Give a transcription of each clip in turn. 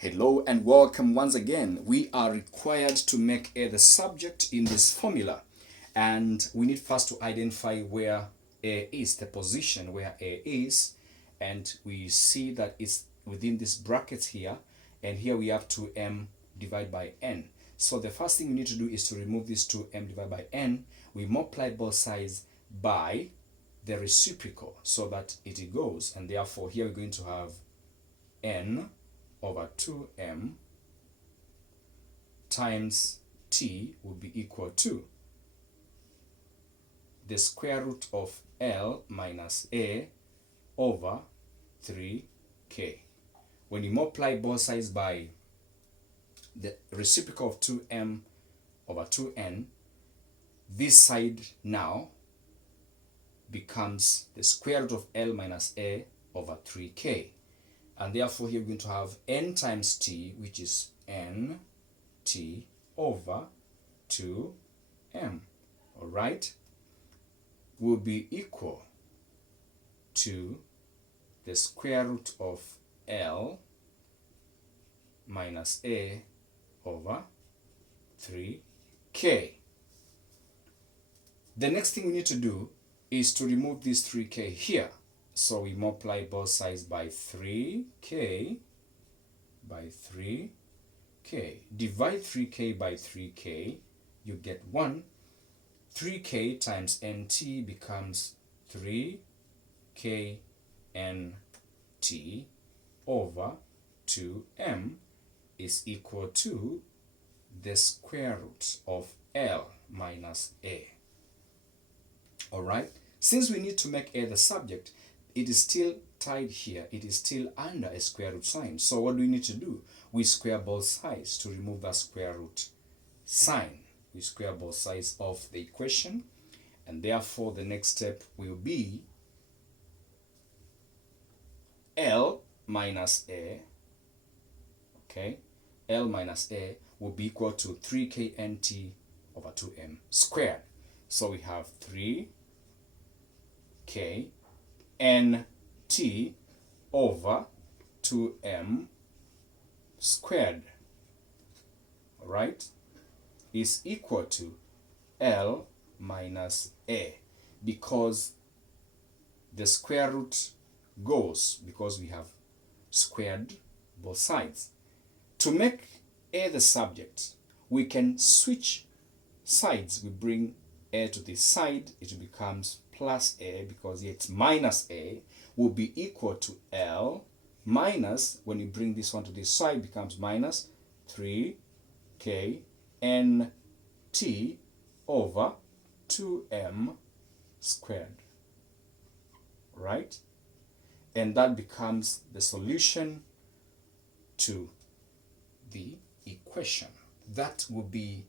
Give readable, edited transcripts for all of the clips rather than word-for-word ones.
Hello and welcome once again. We are required to make A the subject in this formula, and we need first to identify where A is, the position where A is, and we see that it's within this bracket here, and here we have 2m divided by n. So the first thing we need to do is to remove this 2m divided by n. We multiply both sides by the reciprocal so that it goes, and therefore here we're going to have n over 2m times t would be equal to the square root of L minus A over 3k. When you multiply both sides by the reciprocal of 2m over 2n, this side now becomes the square root of L minus A over 3k. And therefore here we're going to have n times t, which is n t over 2m, all right, will be equal to the square root of L minus A over 3k. The next thing we need to do is to remove this 3k here. So we multiply both sides by 3k by 3k. Divide 3k by 3k, you get 1. 3k times nt becomes 3k nt over 2m is equal to the square root of L minus A. All right? Since we need to make A the subject, it is still tied here. It is still under a square root sign. So what do we need to do? We square both sides to remove that square root sign. We square both sides of the equation, and therefore the next step will be L minus A, okay, L minus A will be equal to 3k nt over 2m squared. So we have 3k nt over 2m squared, all right, is equal to L minus A, because the square root goes because we have squared both sides. To make A the subject, we can switch sides. We bring A to this side, it becomes plus A, because it's minus A will be equal to L minus, when you bring this one to this side, becomes minus 3k nt over 2m squared, right? And that becomes the solution to the equation. That will be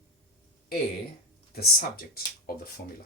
A, the subject of the formula.